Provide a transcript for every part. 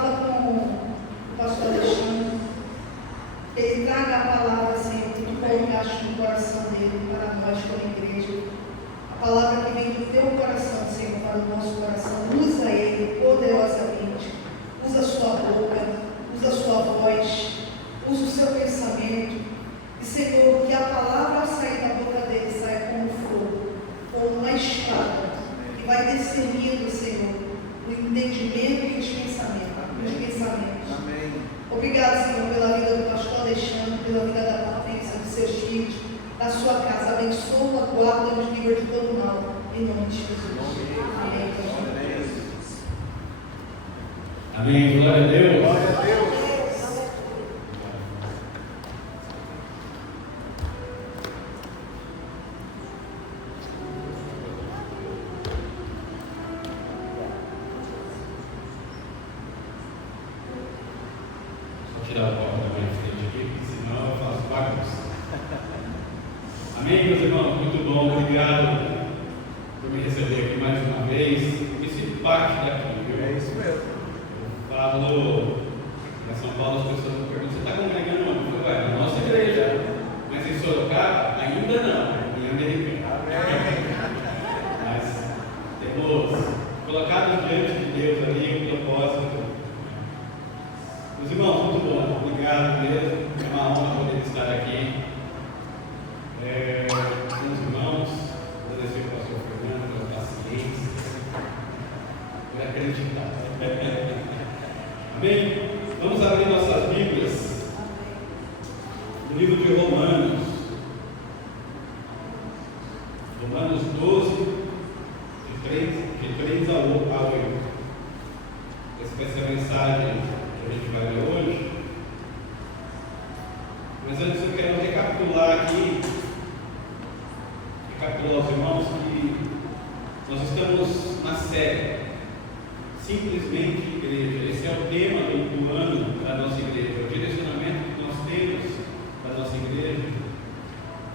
fala com o pastor Alexandre, ele traga a palavra, Senhor, que tu colocaste no coração dele para nós como igreja. A palavra que vem do teu coração, Senhor, para o nosso coração. Usa ele poderosamente. Usa a sua boca, usa a sua voz, usa o seu pensamento. E, Senhor, que a palavra ao sair da boca dele saia como fogo, como uma espada, que vai discernindo, Senhor, o entendimento e os pensamentos. Amém. Obrigado, Senhor, pela vida do pastor Alexandre, pela vida da Patrícia, dos seus filhos, da sua casa. Abençoa, guarda, nos livra de todo mal. Em nome de Jesus. Amém. Amém. Glória a Deus. Glória a Deus. Vou tirar a porta da minha frente aqui, porque senão eu faço bagunça. Amém, meus irmãos? Muito bom. Obrigado por me receber aqui mais uma vez. Me sinto parte daqui, viu? É isso mesmo. Eu falo para São Paulo, as pessoas me perguntam: você está congregando onde? Eu falo: na nossa igreja. Mas em Sorocaba, ainda não, em Americana. Mas temos colocado diante de Deus ali um propósito. Meus irmãos, muito bom. Obrigado mesmo. É uma honra poder estar aqui. Meus irmãos, agradecer ao pastor Fernando pela paciência, por acreditar. Amém? Vamos abrir nossas Bíblias no livro de Romanos. Romanos 12, de 3 a 8. Essa vai ser a mensagem que a gente vai ler hoje. Mas antes eu quero recapitular aos irmãos que nós estamos na série Simplesmente Igreja. Esse é o tema do ano da nossa igreja, o direcionamento que nós temos da nossa igreja,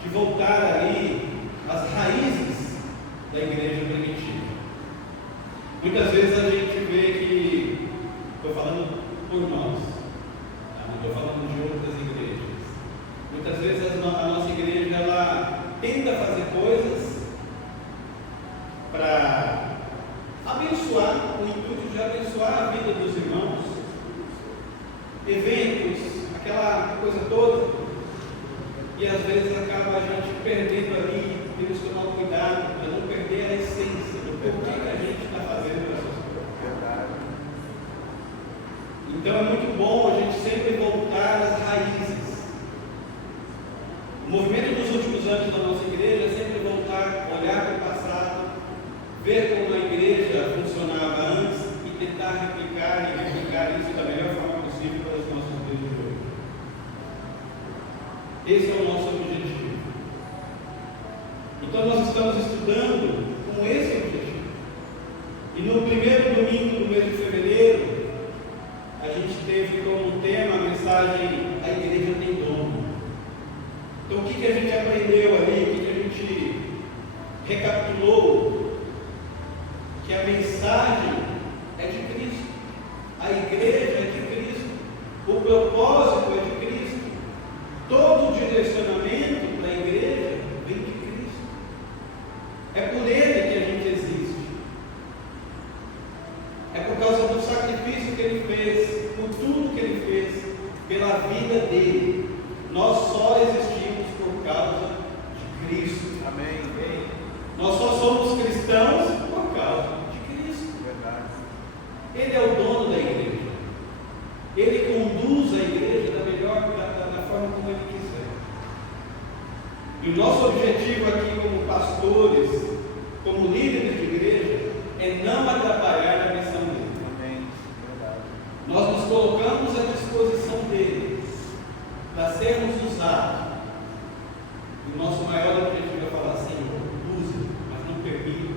de voltar ali às raízes da igreja primitiva. Muitas vezes a gente vê que, estou falando por nós, não estou falando de outras igrejas. Muitas vezes a nossa igreja ela tenta fazer coisas para abençoar, o intuito de abençoar a vida dos irmãos, eventos, aquela coisa toda, e às vezes acaba a gente perdendo ali. Temos que tomar cuidado para não perder a essência do porquê que a gente está fazendo essas coisas. Então é muito bom a gente sempre voltar às raízes. O movimento dos últimos anos da nossa igreja é sempre voltar, olhar para o passado, ver como a igreja funcionava antes e tentar replicar isso da melhor forma possível para os nossos dias de hoje. Esse é o nosso objetivo. Então nós estamos estudando com esse objetivo. E no primeiro domingo do mês de fevereiro, a gente teve como tema a mensagem: a igreja tem dono. Então o que a gente aprendeu ali, o que a gente recapitulou? Que a mensagem é de Cristo, a igreja é de Cristo, o propósito é de Cristo, todo o direcionamento da igreja vem de Cristo. É por Ele que a gente existe. É por causa do sacrifício que Ele fez, por tudo que Ele fez, pela vida dele. Nós só existimos por causa de Cristo. Amém. Nós só somos cristãos por causa de Cristo. Verdade. Ele é o dono da igreja. Ele conduz a igreja da forma como Ele quiser. E o nosso objetivo aqui como pastores, como líderes de igreja, é não atrapalhar a missão dele. Amém. Verdade. Nós nos colocamos à disposição dele para sermos usados. E o nosso maior objetivo é falar: Senhor, use, mas não permita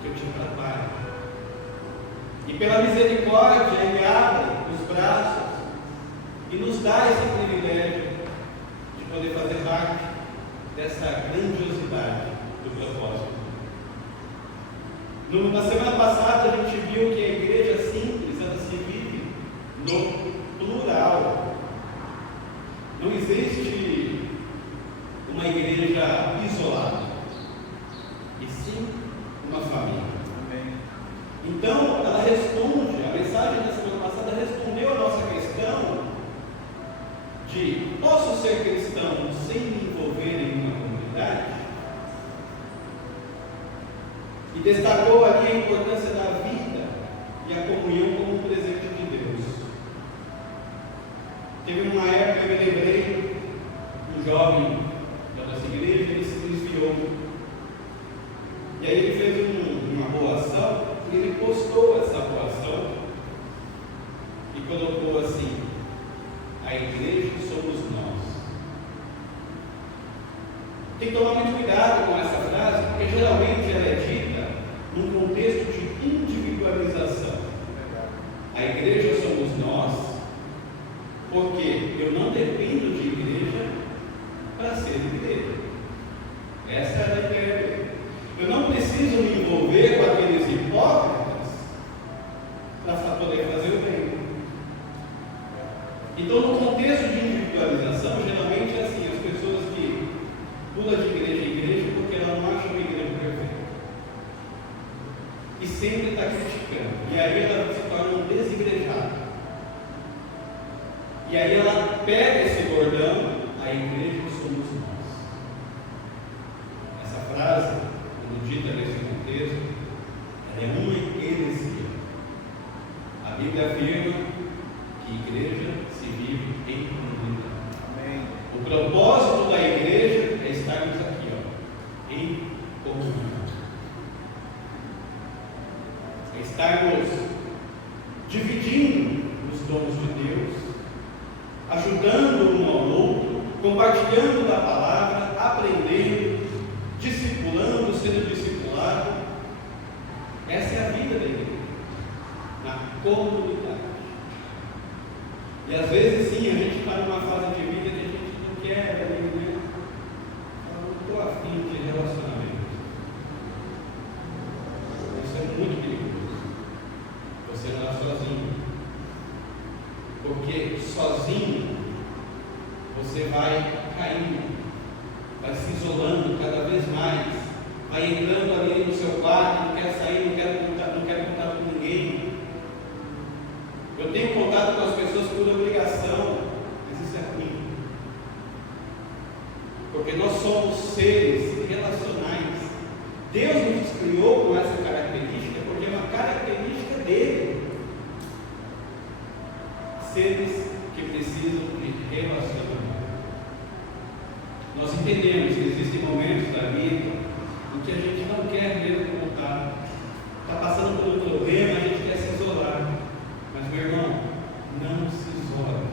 que eu te atrapalhe. E pela misericórdia, Ele abre os braços e nos dá esse privilégio de poder fazer parte dessa grandiosidade do propósito. Na semana passada a gente viu que a igreja simples, ela se vive no plural. Não existe uma igreja isolada, e sim uma família. Amém. Então, ela responde, a mensagem da semana passada respondeu a nossa questão de: posso ser cristão sem me envolver em uma comunidade? E destacou ali a importância da vida e a comunhão como um presente de Deus. Teve uma época, eu me lembrei, um jovem da nossa igreja, ele se desviou. E aí ele fez uma boa ação, e ele postou essa boa ação e colocou assim: a igreja somos nós. Tem que tomar muito cuidado com essa frase, porque geralmente ela é dita num contexto de individualização. A igreja somos nós, porque eu não dependo de igreja para ser igreja. Essa é a ideia. Eu não preciso me envolver com aqueles hipócritas para poder fazer o bem. Então, no contexto de individualização, geralmente é assim: as pessoas que pulam de igreja em igreja porque elas não acham a igreja perfeita. E sempre está criticando. E aí ela se torna um desigrejado. E aí ela pega esse bordão: a igreja somos nós. Essa frase, quando dita nesse contexto, ela é uma heresia. A Bíblia afirma que igreja se vive em comunidade. Amém. O propósito da igreja é estarmos aqui, ó, em comunhão. É estarmos dividindo os dons de Deus, ajudando um ao outro, compartilhando da palavra, aprendendo, discipulando, sendo discipulado. Essa é a vida da igreja, na comunidade. E às vezes sim, a gente está numa fase de vida que a gente não quer, né? Eu não estou afim de relacionamento. Isso é muito perigoso. Você não é sozinho. Porque sozinho você vai caindo, vai se isolando cada vez mais, vai entrando ali no seu quarto, não quer sair, não quer contar com ninguém. Eu tenho contato com as pessoas por obrigação, mas isso é ruim. Porque nós somos seres relacionais. Deus nos criou com essa característica, porque é uma característica dele. Seres que precisam de relacionamento. Nós entendemos que existem momentos da vida em que a gente não quer mesmo contato. Está passando por um problema, a gente quer se isolar. Mas, meu irmão, não se isole.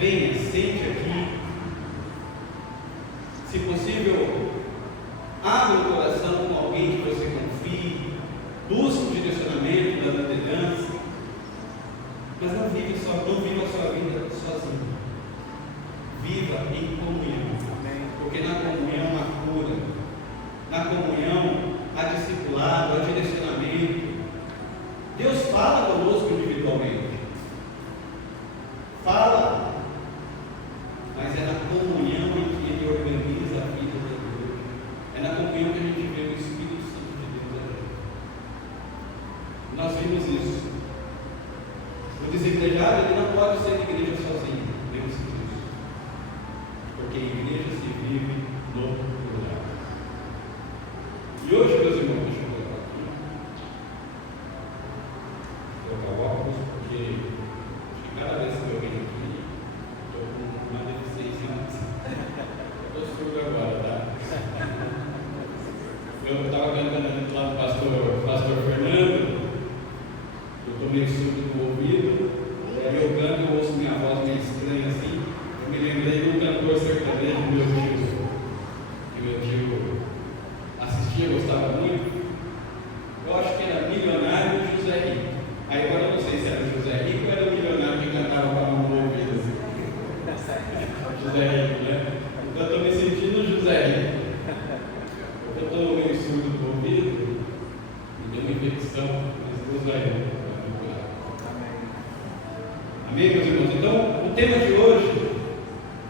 Venha, sente aqui. Se possível, abra o coração com alguém que você confie. Busque o direcionamento da liderança. Mas não viva a sua vida sozinho. Viva em comunhão. Porque na comunhão há cura. Na comunhão há discipulado, há direcionamento. Deus fala conosco individualmente. Fala. Mas é na comunhão em que Ele organiza a vida da igreja. É na comunhão que a gente vê o Espírito Santo de Deus agir. Nós vimos isso. O desigrejado, ele não pode ser igreja sozinho. Lembre-se disso. Porque igreja se vive no plural. E hoje, meus irmãos, deixa eu colocar aqui. Vou colocar o óculos, porque acho que cada vez que eu venho aqui, estou com uma deficiência. Eu estou surdo agora, tá? Eu estava cantando lá do pastor Fernando. Eu estou meio surdo do ouvido. E aí eu canto, eu ouço minha voz meio estranha assim. Eu me lembrei de um cantor sertanejo, meu tio. Amém, meus irmãos? Então, o tema de hoje,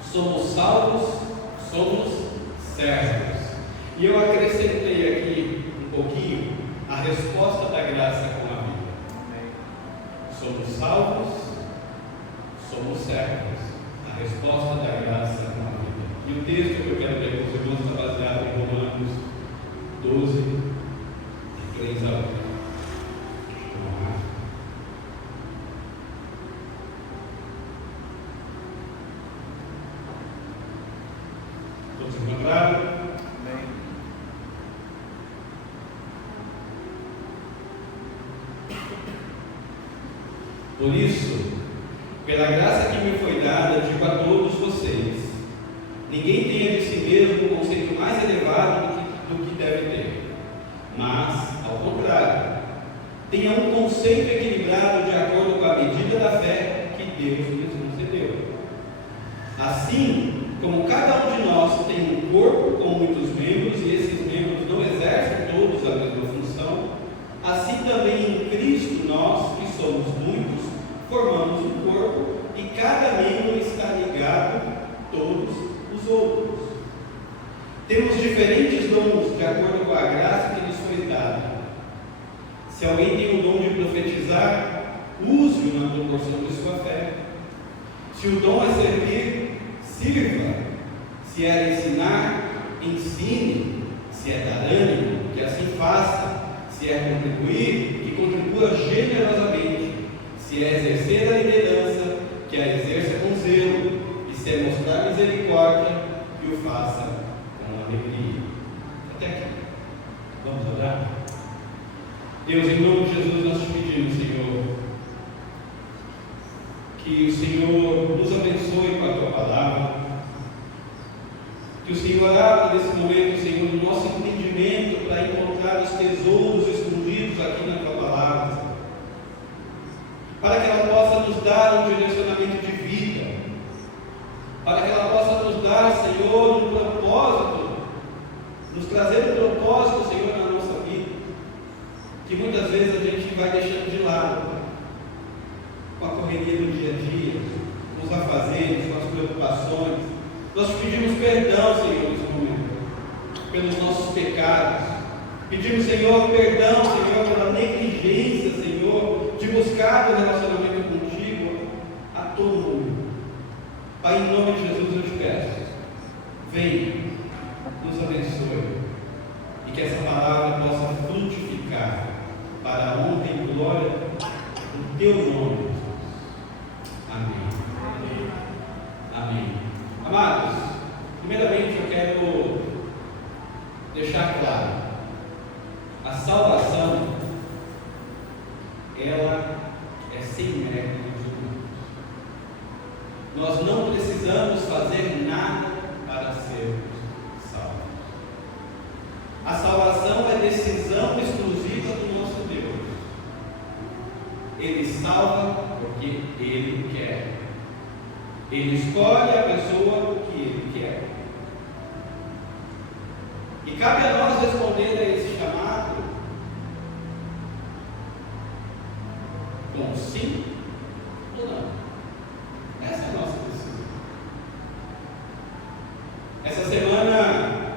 somos salvos, somos servos. E eu acrescentei aqui um pouquinho a resposta da graça com a vida. Somos salvos, somos servos. A resposta da graça com a vida. E o texto que eu quero ler com os irmãos está baseado em Romanos 12, de 3 a 8. Todos encontraram? Amém. Por isso, pela graça que me foi dada, digo a todos vocês: ninguém tenha de si mesmo um conceito mais elevado do que deve ter, mas, ao contrário, tenha um conceito equilibrado de acordo com a medida da fé que Deus lhes concedeu. Assim, como cada um de nós tem um corpo com muitos membros e esses membros não exercem todos a mesma função, assim também em Cristo nós, que somos muitos, formamos um corpo e cada membro está ligado a todos os outros. Temos diferentes dons de acordo com a graça que nos foi dada. Se alguém tem o dom de profetizar, use-o na proporção de sua fé. Se o dom é servir, sirva. Se é ensinar, ensine. Se é dar ânimo, que assim faça. Se é contribuir, que contribua generosamente. Se é exercer a liderança, que a exerça com zelo. E se é mostrar misericórdia, que o faça com alegria. Até aqui. Vamos orar? Deus, em nome de Jesus, nós te pedimos, Senhor, que o Senhor nos abençoe com a tua palavra, que o Senhor abra nesse momento, Senhor, o nosso entendimento para encontrar os tesouros escondidos aqui na tua palavra, para que ela possa nos dar um direcionamento de vida, para que ela possa nos dar, Senhor, um propósito, nos trazer um propósito, Senhor, na nossa vida, que muitas vezes a gente vai deixando de lado, com a correria do dia a dia, com os afazeres, com as preocupações. Nós te pedimos perdão, Senhor, nesse momento, pelos nossos pecados. Pedimos, Senhor, perdão, Senhor, pela negligência, Senhor, de buscar o relacionamento contigo a todo mundo. Pai, em nome de Jesus eu te peço, venha, nos abençoe, e que essa palavra possa frutificar para a honra e glória do teu nome, Jesus. Amém. Amém. Amém. Amados, primeiramente eu quero deixar claro: a salvação, ela é sem méritos humanos. Nós não precisamos fazer nada para sermos salvos. A salvação é decisão exclusiva do nosso Deus. Ele salva porque Ele quer. Ele escolhe a pessoa que Ele quer. E cabe a nós responder a esse chamado com sim ou não. Essa é a nossa decisão. Essa semana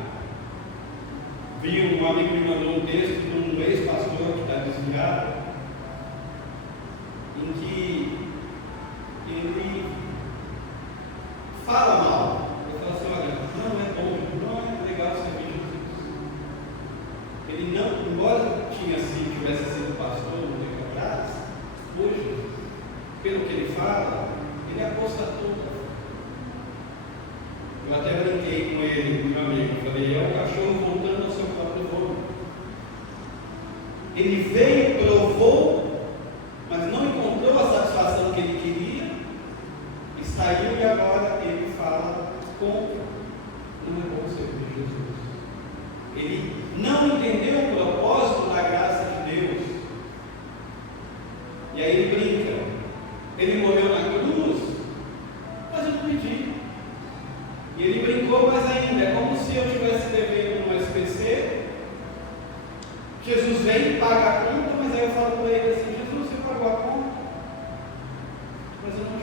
vi um amigo me mandou um texto de um ex-pastor que está desviado, em que ele fala mal. Ele fala assim: olha, não é bom, não é legal servir Jesus. Ele não, embora tivesse sido pastor um tempo atrás, hoje, pelo que ele fala, ele apostatou. Eu até brinquei com ele, com meu amigo, eu falei: é o cachorro voltando ao seu próprio dono. Ele veio, provou, mas não encontrou a satisfação que ele queria, e saiu, e agora ele fala contra. Não é bom servir Jesus. Ele não entendeu o propósito da graça de Deus. E aí ele brinca: ele morreu na cruz, mas eu não pedi. E ele brincou mais ainda: é como se eu estivesse devendo no SPC, Jesus vem e paga a conta, mas aí eu falo para ele assim: Jesus, você pagou a conta, mas eu não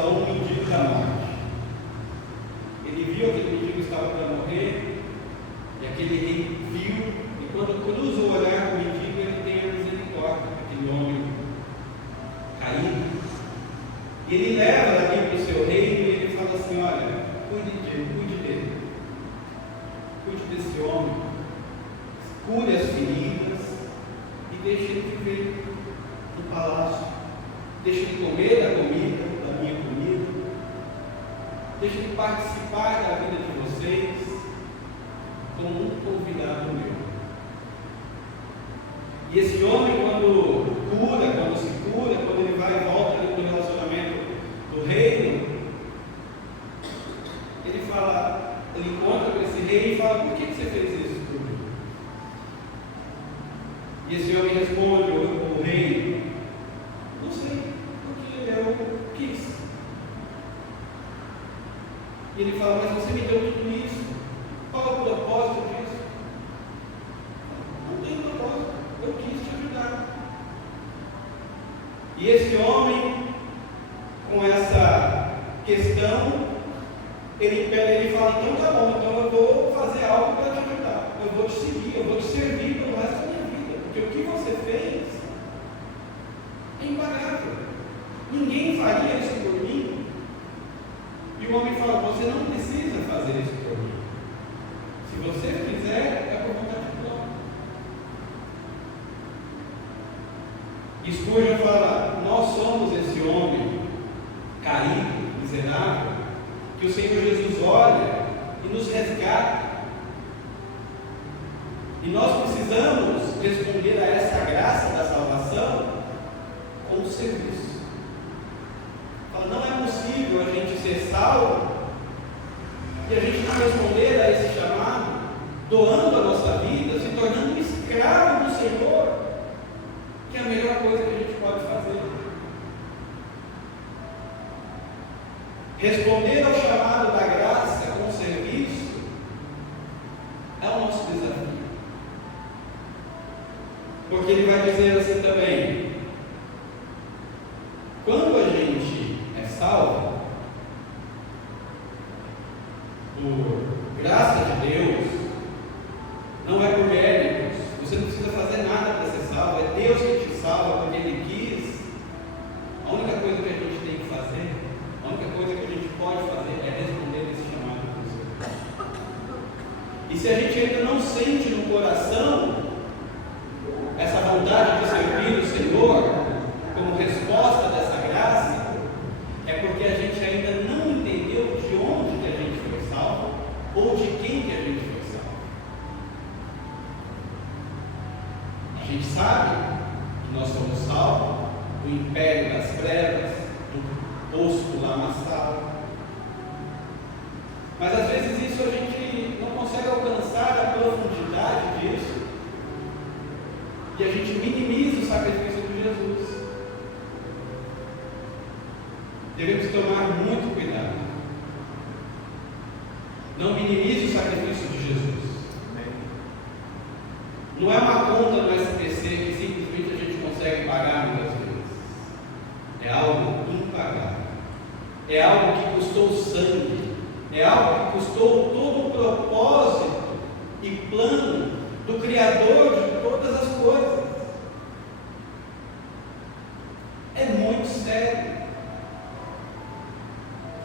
salvou um mendigo da morte. Ele viu aquele mendigo estava para morrer, e aquele rei viu, e quando cruza o olhar com o mendigo, ele tem a misericórdia daquele homem caído. E ele leva ali para o seu reino e ele fala assim: olha, cuide dele, cuide desse homem, cure as feridas e deixe ele viver no palácio, deixe ele comer da comida, da minha comida, deixe ele participar da vida de vocês como um convidado meu. E esse homem, quando se cura, quando ele vai e volta ali para o relacionamento do reino, ele encontra com esse rei e fala: por que você fez isso por mim? E esse homem responde, o rei: não sei, porque eu quis. E ele fala: mas você me deu tudo isso, qual é o propósito disso? Não tem propósito, eu quis te ajudar. E esse homem, com essa questão, ele fala: então tá bom, então eu vou fazer algo para te ajudar, eu vou te seguir, eu vou te servir pelo resto da minha vida, porque o que você fez é impagável, ninguém faria isso por mim. E o homem fala: você não precisa fazer isso por mim, se você quiser, é por vontade própria. E Spurgeon fala: nós somos esse homem caído, miserável, que o Senhor Jesus olha e nos resgata. E nós precisamos responder a essa graça da salvação com serviço. Fala: não é possível a gente ser salvo e a gente não responder a esse chamado, doando a nossa vida, se tornando um escravo do Senhor, que é a melhor coisa que a gente pode fazer. Responder ao chamado da graça com serviço é o nosso desafio. Porque ele vai dizer assim também: quando a gente é salvo, por graça de Deus, não é por méritos, você não precisa fazer nada para ser salvo, é Deus que te salva porque Ele quis. A única coisa que a gente tem que fazer, a única coisa que a gente pode fazer é responder esse chamado do Senhor. E se a gente ainda não sente no coração essa vontade de servir o Senhor como resposta dessa graça, é porque a gente ainda não entendeu de onde que a gente foi salvo ou de quem que a gente foi salvo. A gente sabe que nós somos salvos do império das trevas, do poço do lamaçal. Mas às vezes isso a gente não consegue alcançar a profundidade disso, e a gente minimiza o sacrifício de Jesus. Devemos tomar muito cuidado. Não minimize o sacrifício de Jesus. Não é uma conta do SPC que simplesmente a gente consegue pagar muitas vezes. É algo impagável. É algo que custou sangue. É algo que custou todo o propósito e plano do Criador de todas as coisas. É muito sério.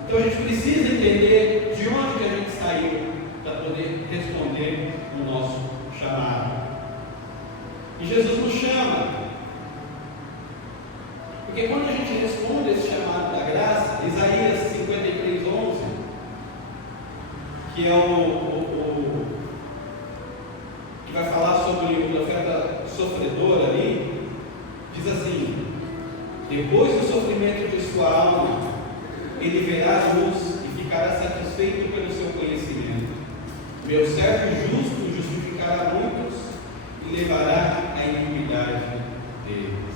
Então a gente precisa entender de onde que a gente saiu para poder responder o nosso chamado. E Jesus nos chama, porque quando a gente responde esse chamado da graça, Isaías 53:11, que é que vai falar sobre o profeta sofredor ali, diz assim: depois do sofrimento de sua alma, ele verá a luz e ficará satisfeito pelo seu conhecimento. Meu servo justo justificará muitos e levará a iniquidade deles.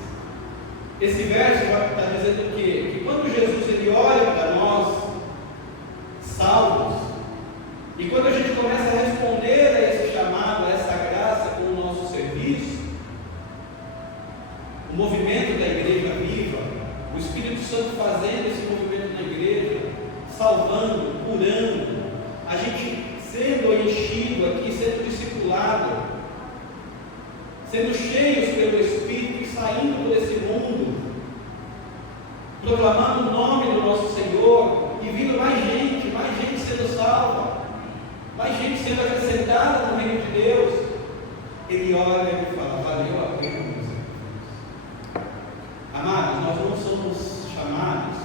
Esse verso está dizendo que quando Jesus ele olha para nós, salvos, e quando a gente começa a responder a esse chamado, a essa graça com o nosso serviço, o movimento da igreja viva, o Espírito Santo fazendo esse movimento na igreja, salvando, curando, a gente sendo enchido aqui, sendo discipulado, sendo cheios pelo Espírito e saindo por esse mundo, proclamando o nome do nosso Senhor e vindo mais gente sendo salva, mais gente sendo acrescentada no reino de Deus. Ele olha e fala: valeu a pena você. Amados, nós não somos chamados,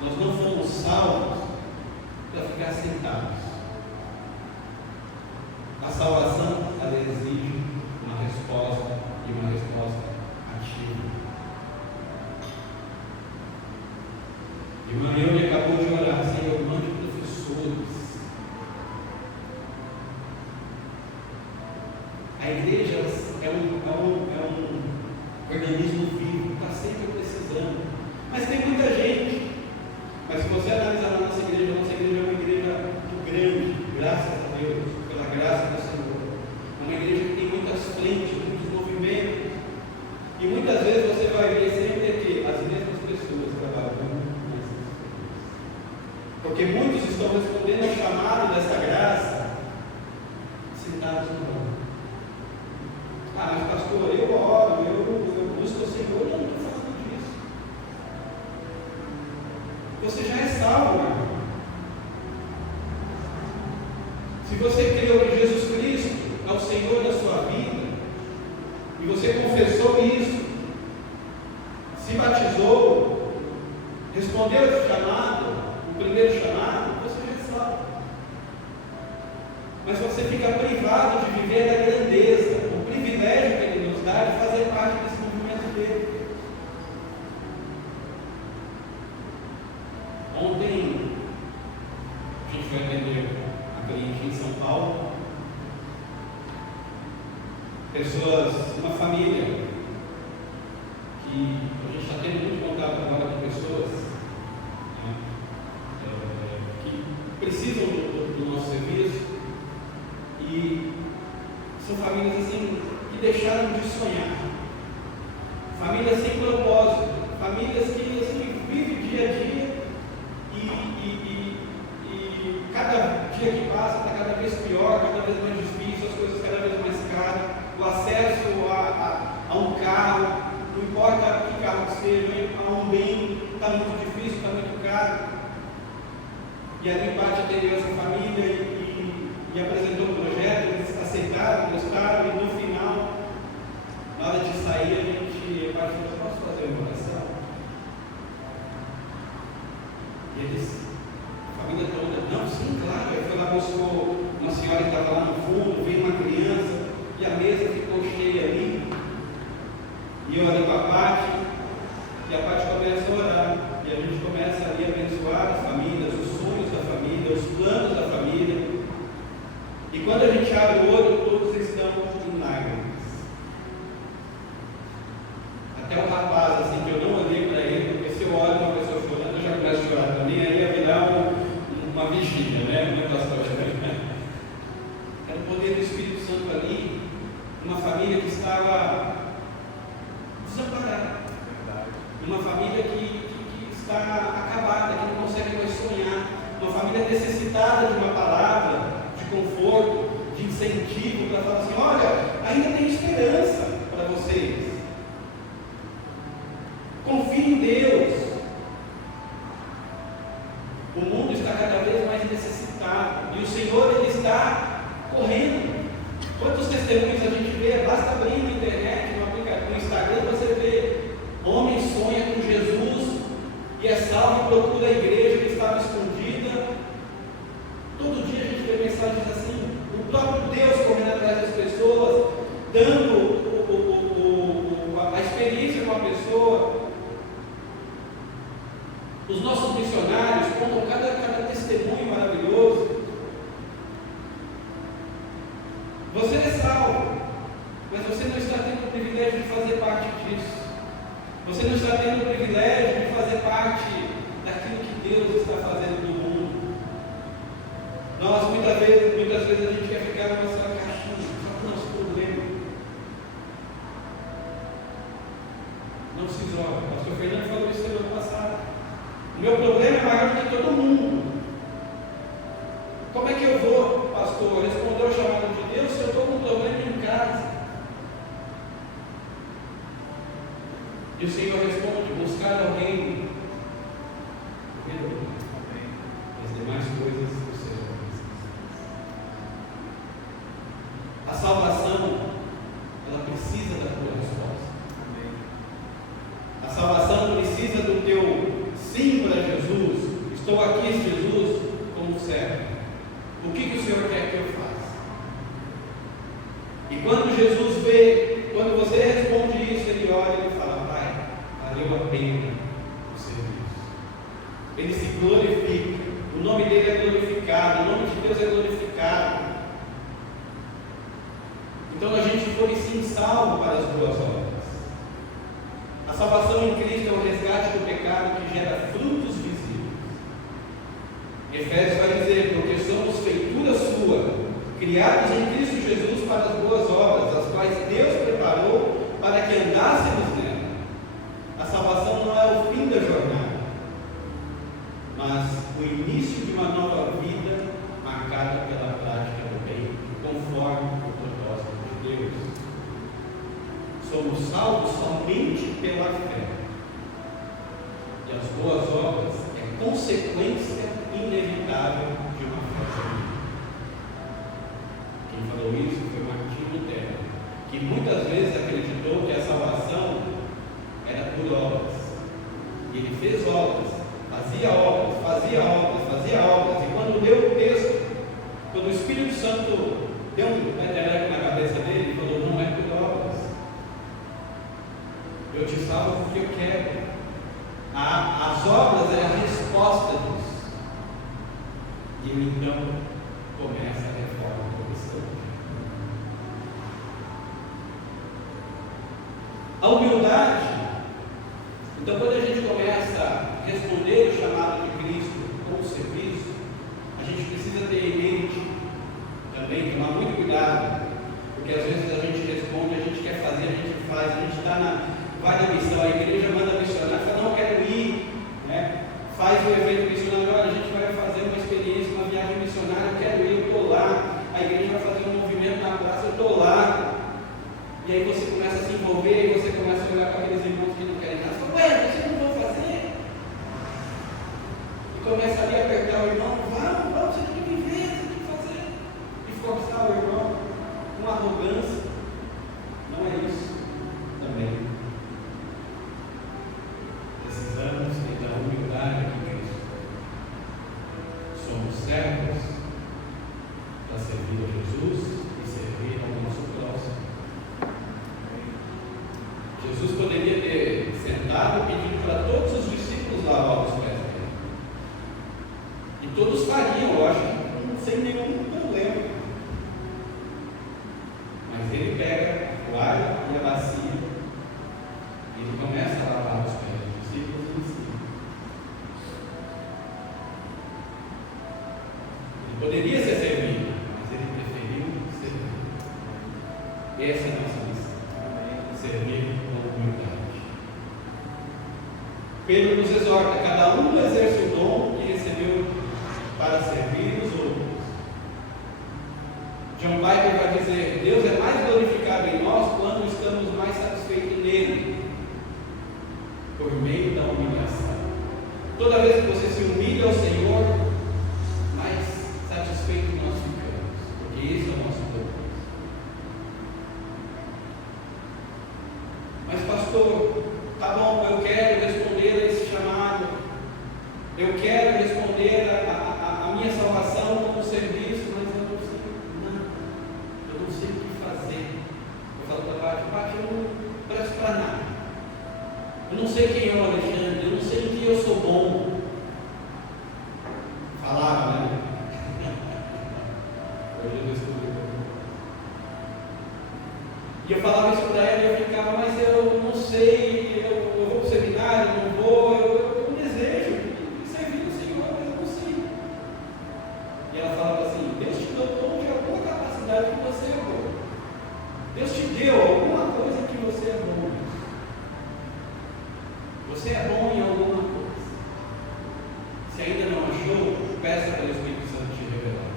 nós não fomos salvos para ficar sentados. A salvação, ela exige uma resposta, e uma resposta ativa. E uma reunião acabou de orar: Senhor, mande professores. A igreja é um organismo vivo, está sempre precisando. Mas tem muita gente. Mas se você analisar a nossa igreja é uma igreja muito grande, graças a Deus, pela graça do Senhor. É uma igreja que tem muitas frentes, muitos movimentos. E muitas vezes você vai ver sempre que as mesmas pessoas trabalhando nessas coisas. Porque muitos estão respondendo ao chamado dessa graça sentados no banco. Ah, mas pastor, eu oro, eu busco o Senhor. Eu não estou falando disso. Você já é salvo, meu irmão. Se você creu que Jesus Cristo é o Senhor da sua vida, e você confessou isso, se batizou, respondeu esse chamado, o primeiro chamado, você já é salvo. Mas você fica privado de viver da grandeza, o privilégio que Ele nos dá de fazer parte desse movimento dele. Ontem a gente foi atender a cliente em São Paulo. Uma família que a gente está tendo muito contato agora com pessoas, né, que precisam do nosso serviço, e são famílias assim que deixaram de sonhar, famílias sem propósito, famílias que assim vivem dia a dia e cada dia que passa está cada vez pior, cada vez mais difícil, as coisas cada vez mais caras, o acesso a um carro, não importa que carro que seja, a um bem está muito difícil, está muito caro. E ali parte atendeu essa família e apresentou um projeto, eles aceitaram, gostaram, e no final, na hora de sair, a gente falou: posso fazer uma oração? E eles, a família toda: não, sim, claro. Aí foi lá, buscou uma senhora que estava lá no fundo, veio uma criança, e a mesa ficou cheia ali. E eu orei com a Paty, e a Paty começa a orar, e a gente começa ali a abençoar as famílias, os sonhos da família, os planos da família. E quando a gente abre o olho, todos estão em lágrimas. Até o rapaz, assim, que eu não olhei para ele, porque se eu olho uma pessoa chorando, eu já começo a chorar também, aí ia virar uma vigília, né? Uma pastora. Era o poder do Espírito Santo ali, uma família que estava desamparada, uma família que está acabada, que não consegue mais sonhar, uma família necessitada de uma palavra de conforto, de incentivo, para falar assim: olha, ainda tem esperança para vocês, confie em Deus. O mundo está cada vez mais necessitado, e o Senhor, Ele está correndo. Quantos testemunhos a gente vê? Basta abrir na internet, no aplicativo, no Instagram, você vê homem sonha com Jesus e é salvo e procura a igreja que estava escondida. Todo dia a gente vê mensagens assim, o próprio Deus correndo atrás das pessoas, dando a experiência com a pessoa. Os nossos missionários contam cada testemunho maravilhoso. Você é salvo, mas você não está tendo o privilégio de fazer parte disso. Você não está tendo o privilégio de fazer parte daquilo que Deus está fazendo no mundo. Nós, muitas vezes a gente quer ficar na nossa caixinha, só com o nosso problema. Não se isola. O pastor Fernando falou isso semana passada. O meu problema é maior do que todo mundo. E o Senhor responde: buscar alguém. As demais coisas do Senhor. A salvação, ela precisa da tua resposta. A salvação precisa do teu sim para Jesus. Estou aqui, Jesus, como servo. O que o Senhor quer que eu faça? E quando Jesus vê, quando você responde isso, ele olha e ele fala: Pai, valeu a pena o serviço. Ele se glorifica, o nome dele é glorificado, o nome de Deus é glorificado. Então a gente foi sim salvo para as boas obras. A salvação em Cristo é o resgate do pecado que gera frutos visíveis. Efésios vai dizer: porque somos feitura sua, criados em Cristo Jesus para as boas obras, as quais Deus preparou para que andássemos nela. A salvação não é o fim da jornada, mas o início de uma nova vida marcada pela prática do bem, conforme o propósito de Deus. Somos salvos somente pela fé. E as boas obras é consequência inevitável de uma fé genuína. Quem falou isso foi Martinho Lutero, que muitas vezes acreditou que a salvação era por obras. E ele fez obras, fazia obras. E quando deu o texto, quando o Espírito Santo deu um peteleco na cabeça dele, ele falou: não é por obras. Eu te salvo porque eu quero. As obras é a resposta disso. E então começa a reforma protestante. A humildade. Então, quando a gente começa a responder o chamado de Cristo como serviço, a gente precisa ter em mente também, tomar muito cuidado, porque às vezes a gente responde, a gente quer fazer, a gente faz, a gente vai na missão, a igreja manda missionário, fala: não, eu quero ir, né? Faz o evento missionário, olha, a gente vai fazer uma experiência, uma viagem missionária, eu quero ir, eu estou lá, a igreja vai fazer um movimento na praça, eu estou lá. E aí você começa a se envolver, e você começa a olhar para aqueles irmãos que não querem nada, você fala: ué, vocês não vão fazer? E começa ali a apertar o irmão: vamos, você tem que viver, você tem que fazer. E forçar o irmão com arrogância. Não é isso também. Precisamos ter a humildade de Cristo. Somos servos para servir a Jesus e servir ao nosso próximo. Jesus poderia ter sentado e pedido para todos os discípulos lavar os pés dele. E todos fariam, eu acho, sem nenhum problema. Mas ele pega a toalha e a bacia e ele começa a lavar os pés dos discípulos e ensina. Ele poderia ser servido, mas ele preferiu servir. Essa é a nossa missão. Servir com humildade. Pedro nos exorta: cada um exerce o dom que recebeu para servir os outros. John Piper vai dizer: Deus é mais glorificado em nós quando estamos mais satisfeitos nele, por meio da humilhação. Toda vez que você se humilha ao Senhor, mais satisfeito nós ficamos, porque esse é o nosso propósito. Mas pastor, tá bom, eu quero responder a esse chamado, eu quero responder a minha salvação como serviço, mas eu não sei o que fazer. Eu falo para a parte, eu não presto para nada, eu não sei quem é o Alexandre, eu não sei em que eu sou bom. Falava, né? Hoje eu descobri. E eu falava isso para ela e eu ficava: mas eu não sei, eu vou para o seminário, não vou, eu tenho um desejo de servir o Senhor, mas eu não sei. E ela falava assim: Deus te deu tom de alguma capacidade que você é bom. Deus te deu alguma coisa que você é bom. Você é bom em alguma coisa. Se ainda não achou, peça para o Espírito Santo te revelar.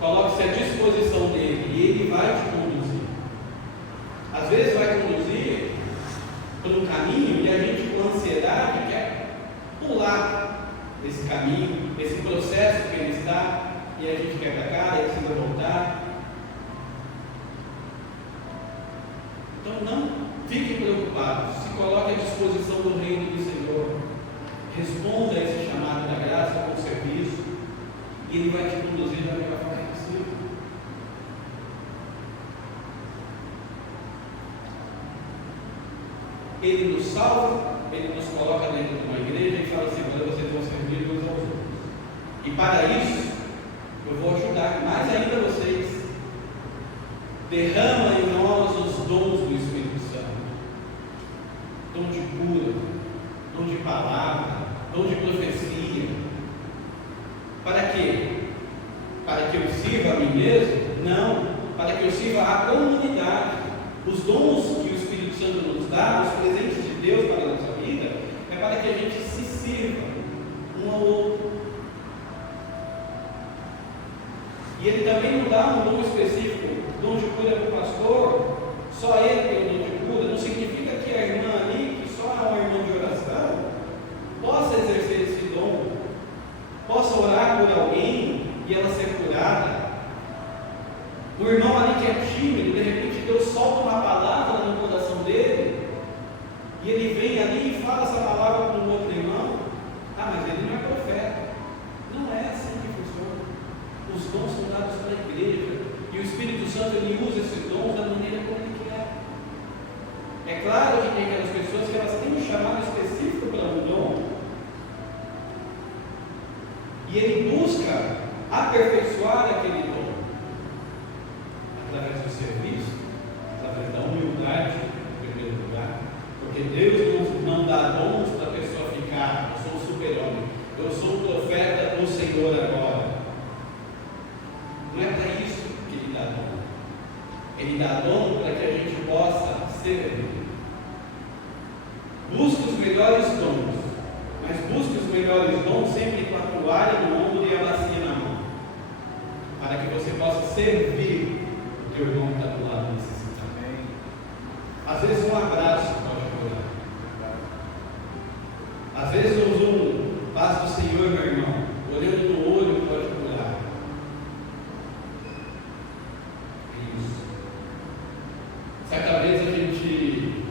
Coloque-se à disposição dele e ele vai te conduzir. Às vezes vai conduzir por um caminho e a finalizar e a gente quebra a cara e precisa voltar. Então não fiquem preocupados, se coloque à disposição do reino do Senhor, responda a esse chamado da graça com serviço, e Ele vai te conduzir da melhor forma possível. Ele nos salva, Ele nos coloca dentro de uma igreja e fala assim: agora vocês vão servir uns aos outros. E para isso, eu vou ajudar mais ainda vocês. Derrama em nós os dons do Espírito Santo. Dom de cura, dom de palavra, dom de profecia. Para quê? Para que eu sirva a mim mesmo? Não. Para que eu sirva a comunidade. Os dons que o Espírito Santo nos dá, os presentes de Deus para a nossa vida, é para que a gente se sirva um ao outro. E Ele também não dá um dom específico, dom de cura para o pastor, só ele tem o dom de cura. Não significa que a irmã ali, que só é uma irmã de oração, possa exercer esse dom, possa orar por alguém e ela ser curada. O irmão ali que é tímido, de repente Deus solta uma palavra no coração dele, e ele vem ali e fala essa palavra para um outro irmão. Ah, mas ele não é profeta. Não é assim que funciona. Os dons são dados para a igreja, e o Espírito Santo ele usa esses dons da maneira como Ele quer. É claro que tem aquelas pessoas que elas têm um chamado específico para um dom, e Ele busca aperfeiçoar aquele dom através do serviço, através da humildade, em primeiro lugar, porque Deus não dá dons para a pessoa ficar: eu sou um super-homem, eu sou um profeta do Senhor agora. Não é para isso que Ele dá dom. Ele dá dom para que a gente possa servir. Busque os melhores dons, mas busque os melhores dons sempre com a toalha no ombro e a bacia na mão, para que você possa servir o teu irmão que está do lado necessitado. Às vezes um abraço pode curar. Às vezes um paz do Senhor, meu irmão, olhando no olho pode curar. Isso. Certa vez a gente,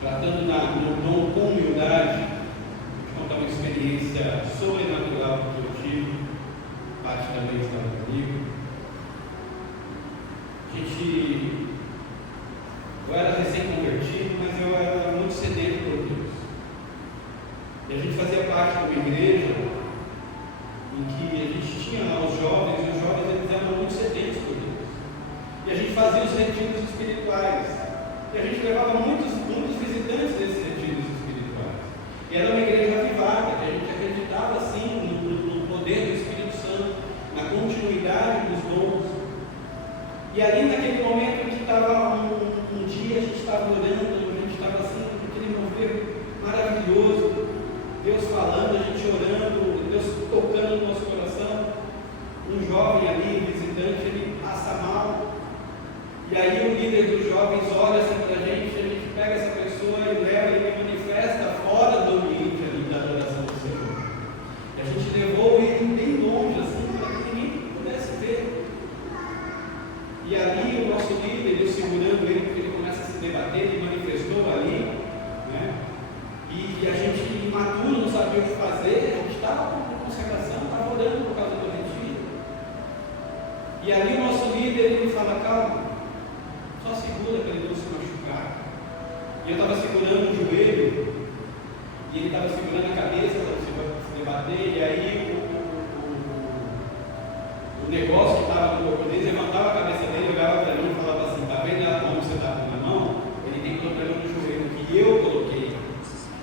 tratando no dom com humildade, vou contar uma experiência sobrenatural que eu tive. Parte também estava comigo. Eu era recém-convertido, mas eu era muito sedento por Deus. E a gente fazia parte de uma igreja em que a gente tinha lá os jovens, e os jovens eles eram muito sedentos por Deus. E a gente fazia os retiros espirituais. E a gente levava muitos visitantes desses retiros espirituais. E era uma igreja avivada, que a gente acreditava assim no poder do Espírito Santo, na continuidade dos dons. E ali naquele momento em que estava um dia, a gente estava orando, a gente estava assim, aquele mover maravilhoso, Deus falando, a gente orando, Deus tocando no nosso coração. Um jovem ali, visitante, ele passa mal. E aí o líder dos jovens olha assim para a gente pega essa pessoa e leva e manifesta fora do ambiente ali da adoração do Senhor. E a gente levou ele bem longe, assim, para que ninguém pudesse ver. E ali o nosso líder, eu segurando ele, porque ele começa a se debater, ele manifestou ali, né? E a gente imaturo, não sabia o que fazer, a gente estava com consagração, estava orando por causa do retiro. E ali o nosso líder, ele fala: calma, só segura para ele não se machucar. E eu estava segurando o joelho, e ele estava segurando a cabeça para se debater, e aí o negócio que estava no corpo dele levantava a cabeça dele, olhava para mim e falava assim: está vendo a mão que você está com na mão? Ele tem problema no joelho que eu coloquei.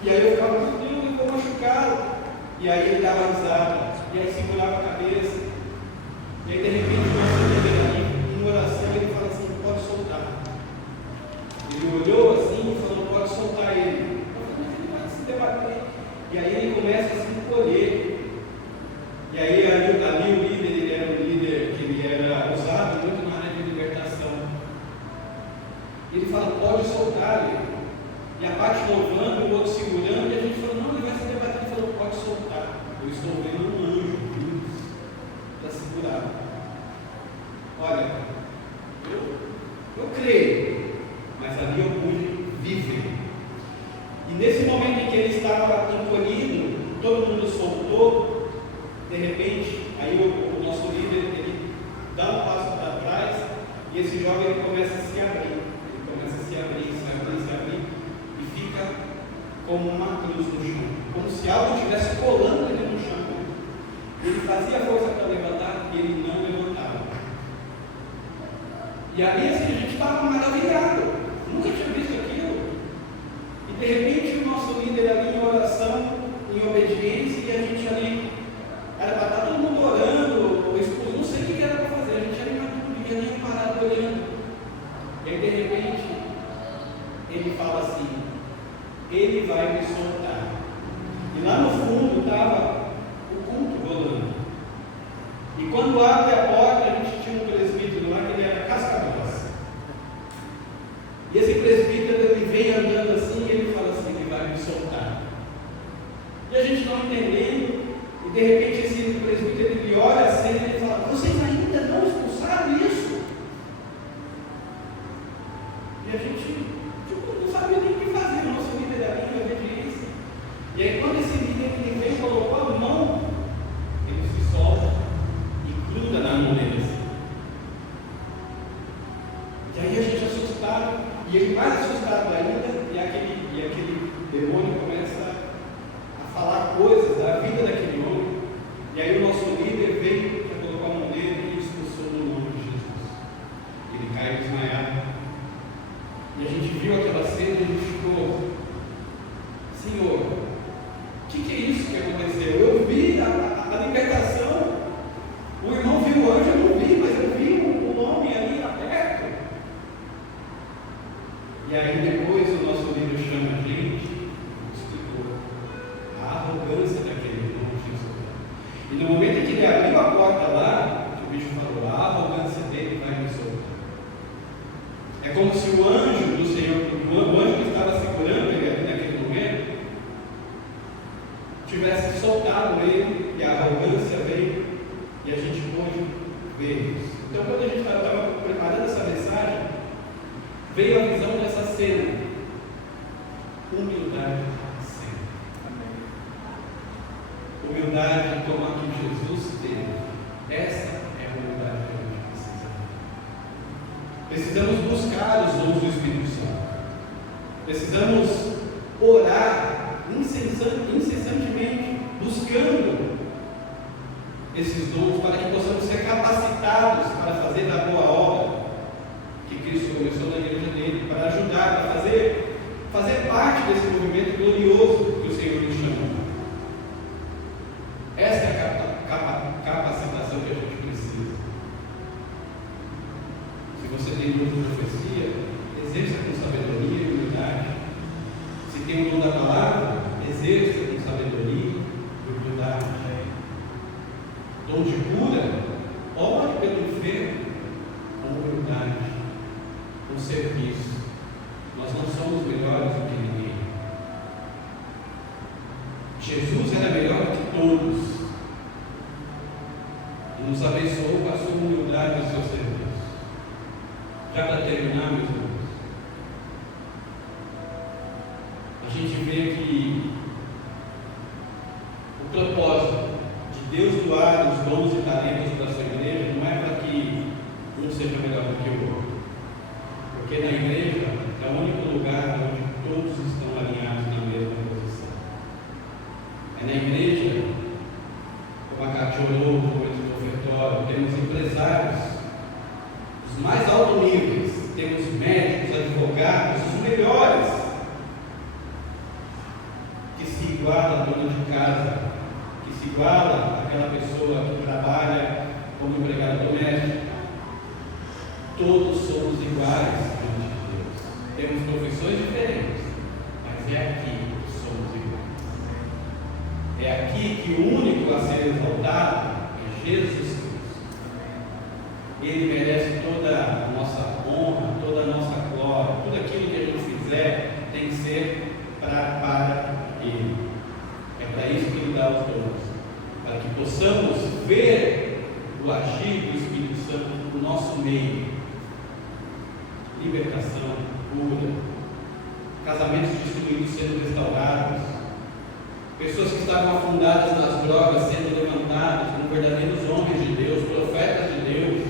E aí eu ficava: meu Deus, eu estou machucado. E aí ele dava risada, e aí segurava a cabeça. E aí de repente o nosso líder ali, em oração, ele fala assim: pode soltar. Ele olhou assim e falou: pode soltar ele. Eu falei: mas ele vai se debater. E aí ele começa a se encolher. E aí ali o líder, ele era um líder que ele era usado muito na área de libertação. Ele fala: pode soltar ele. E a parte louvando, o outro segurando, e a gente falou: não, ele vai se debater. Ele falou: pode soltar. Eu estou vendo um anjo vindo ele estava encolhido, todo mundo soltou, de repente, aí o nosso líder, ele dá um passo para trás, e esse jovem ele começa a se abrir, e fica como uma cruz no chão, como se algo estivesse colando ele no chão. Ele fazia força para levantar e ele não levantava. E ali assim, a gente estava maravilhado, nunca tinha visto aquilo. E de repente o nosso líder ali em oração, em obediência, e a gente ali, era para estar todo mundo orando, o esposo, não sei o que era para fazer, a gente ali na linha parado olhando. E aí de repente, ele fala assim, ele vai me soltar. E lá no fundo estava o culto rolando. E quando abre a porta, a gente tinha um presbítero lá que ele era casca-grossa. E esse presbítero, ele vem andando assim, e ele fala assim, ele vai me soltar. E a gente não entendendo, e de repente esse presbítero, ele olha assim, e ele fala, vocês ainda não expulsaram isso? E a gente não sabia nem o que fazer, o nosso líder ali em obediência. E aí quando esse líder ele vem e colocou a mão, ele se solta e gruda na mão dele assim. E aí a gente assustado, e ele mais assustado ainda, e aquele demônio começa a falar coisas da vida daquele homem. E aí o nosso líder veio, colocou a mão dele e expulsou no nome de Jesus. Ele caiu desmaiado. E a gente viu aquela cena e a gente ficou, Senhor, o que é isso que aconteceu? Eu vi a libertação, o irmão viu o anjo, eu não vi, mas eu vi o homem ali aberto. E aí depois o nosso líder chama a gente, explicou a arrogância daquele irmão Jesus. E no momento em que ele abriu a porta lá, o bicho falou, a arrogância dele vai me soltar. É como se o anjo do Senhor, o anjo que estava segurando ele ali naquele momento, tivesse soltado ele e a arrogância veio e a gente pôde ver isso. Então, quando a gente estava preparando essa mensagem, veio a visão dessa cena. Humildade sempre. Humildade como a que Jesus teve. Essa é a humildade que a gente precisa. Precisamos buscar os dons do Espírito Santo. Precisamos orar incessantemente, buscando esses dons para que possamos ser capacitados para fazer a boa obra que Cristo começou na igreja dele, para ajudar, para fazer parte desse movimento glorioso que o Senhor nos chamou. Essa é a capacitação que a gente precisa. Se você tem dom de profecia, exerça com sabedoria e humildade. Se tem o dom da palavra, exerça com sabedoria e humildade. Dom de cura, ore pelo enfermo com humildade, com serviço. Nós não somos melhores do que ninguém. Jesus era melhor que todos e nos abençoou com a sua humildade e o seu serviço. Já para terminar, meus irmãos, a gente vê que o propósito de Deus doar os dons e talentos para a sua igreja não é para que um seja melhor do que o outro, porque na igreja é o único lugar onde todos estão alinhados na mesma posição. É na igreja, como a Cátia orou no momento do ofertório, temos empresários dos mais altos níveis, temos médicos, advogados, os melhores, que se iguala a dona de casa, que se iguala àquela pessoa que trabalha como empregada doméstica. Todos somos iguais diante de Deus. Temos profissões diferentes, mas é aqui que somos iguais. É aqui que o único a ser exaltado é Jesus Cristo. Ele merece toda a nossa honra, toda a nossa glória, tudo aquilo que a gente fizer tem que ser para Ele. É para isso que Ele dá os dons, para que possamos ver o agir do Espírito Santo no nosso meio. Libertação, cura, casamentos destruídos sendo restaurados, pessoas que estavam afundadas nas drogas sendo levantadas como verdadeiros homens de Deus, profetas de Deus,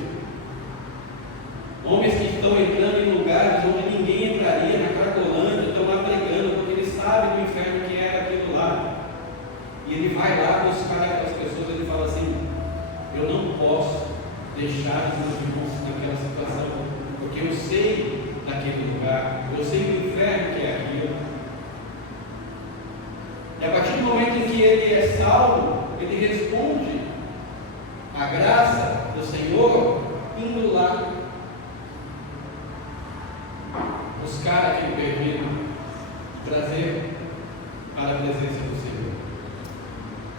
homens que estão entrando em lugares onde ninguém entraria, na Cracolândia, estão lá pregando, porque eles sabem do inferno que era aquilo lá. E ele vai lá buscar aquelas pessoas, ele fala assim: eu não posso deixar os meus irmãos naquela situação, porque eu sei daquele lugar, eu sei do inferno que é aquilo. E a partir do momento em que ele é salvo, ele responde à graça do Senhor, indo lá buscar aquele perdido, trazer para a presença do Senhor.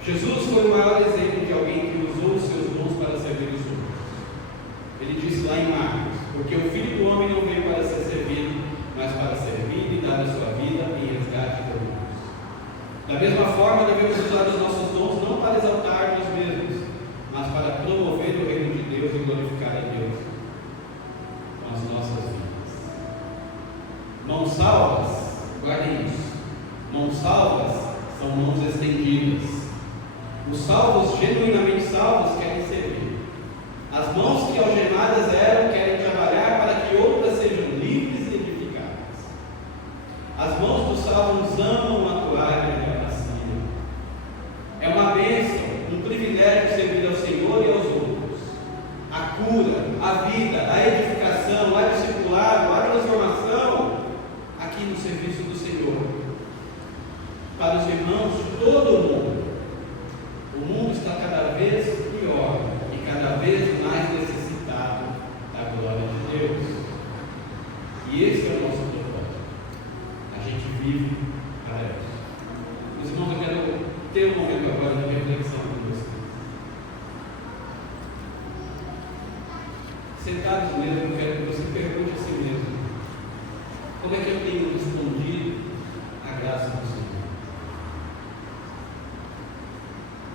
Jesus foi o maior exemplo de alguém que usou os seus dons para servir os outros. Ele disse lá em Marcos: porque o Filho do Homem não veio para ser servido, mas para servir e dar a sua vida em resgate por muitos. Da mesma forma, devemos usar os nossos dons não para exaltar nós mesmos, mas para promover o reino de Deus e glorificar a Deus com as nossas vidas. Mãos salvas, guardem isso. Mãos salvas são mãos estendidas. Os salvos, genuinamente salvos, querem servir. As mãos que algemadas eram, querem trabalhar para que outras sejam livres e edificadas. As mãos dos salvos amam atuar e auxílio. É uma bênção, um privilégio servir ao Senhor e aos outros. A cura, a vida, a edificação, a discipulado, a transformação, aqui no serviço do Senhor. Para os irmãos de todo o mundo. O mundo está cada vez pior e cada vez mais necessitado da glória de Deus. E esse é o nosso propósito. A gente vive para isso. Meus irmãos, eu quero ter um momento agora de reflexão com vocês. Sentados mesmo, eu quero que você pergunte a si mesmo: como é que eu tenho respondido à graça do Senhor?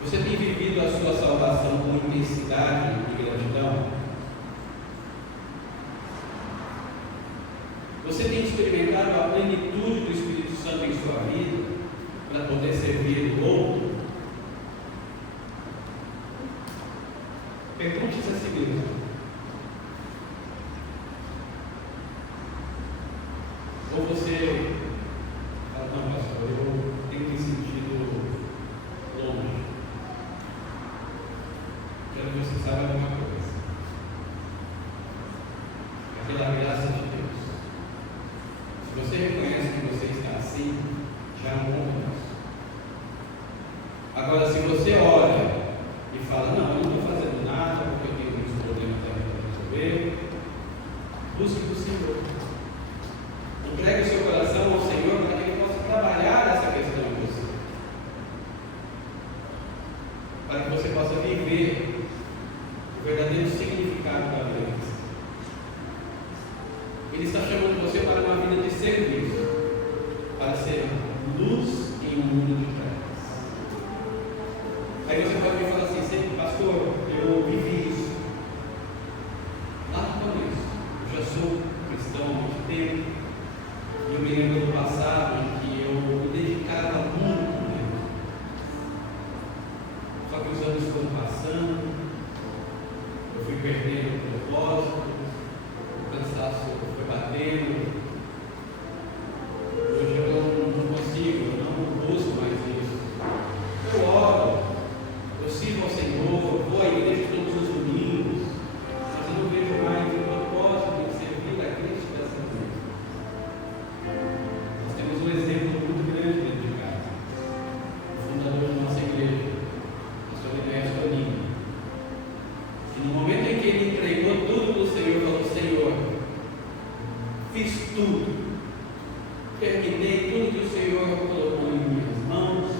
Você tem vivido a sua salvação com intensidade e gratidão? Você tem experimentado a plenitude do Espírito Santo em sua vida para poder servir o outro? Pergunte-se a si mesmo: ou você fala, não, pastor, eu tenho me sentido longe? Quero que você saiba de uma coisa: é pela graça de Deus. Se você reconhece que você está assim, já é um bom começo. Agora, se você olha e fala, não, eu não estou fazendo nada porque eu tenho muitos problemas para resolver, busque do Senhor. Entregue o seu coração ao Senhor para que Ele possa trabalhar essa questão em você, para que você possa viver o verdadeiro significado da vida. Ele está chamando você para uma vida de serviço, para ser luz em um mundo de trevas. Aí você pode me falar assim: pastor, eu vivi isso lá no começo, eu já sou cristão há muito tempo, e eu me lembro do passado em que eu me dedicava muito a Deus. Só que os anos foram passando, eu fui perdendo o propósito, o cansaço foi batendo. Hoje eu não consigo, eu não busco mais isso. Eu oro, eu sirvo ao Senhor, vou à igreja todos os domingos, mas eu não vejo mais o propósito de servir a Cristo dessa vez. Nós temos um exemplo muito grande dentro de casa. O fundador da nossa igreja, o pastor Elias Toninho. E no momento em que ele entregou tudo para o Senhor, falou: Senhor, fiz tudo, terminei tudo que o Senhor colocou em minhas mãos,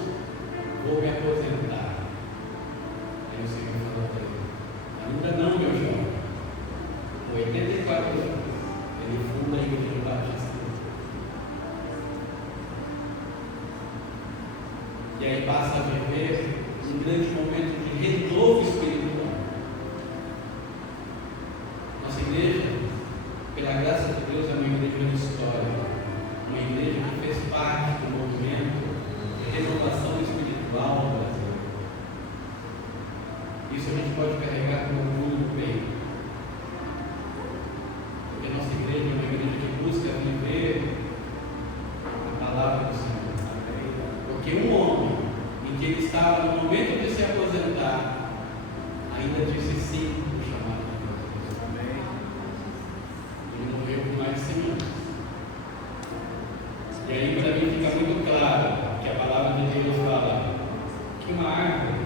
vou me aposentar. Aí o Senhor falou para ele: ainda não, meu jovem. Com 84 anos, ele funda a Igreja Batista. E aí passa a viver um grande momento de renovo espiritual. Nossa igreja, pela graça de Deus, é uma igreja de história, uma igreja que fez parte do movimento de renovação espiritual Isso a gente pode carregar com orgulho no peito. Porque a nossa igreja é uma igreja que busca viver a palavra do Senhor. Porque um homem, em que ele estava no momento de se aposentar, ainda disse sim para o chamado de Deus. Ele morreu com mais de 100 anos. E aí para mim fica muito claro que a palavra de Deus fala que uma árvore,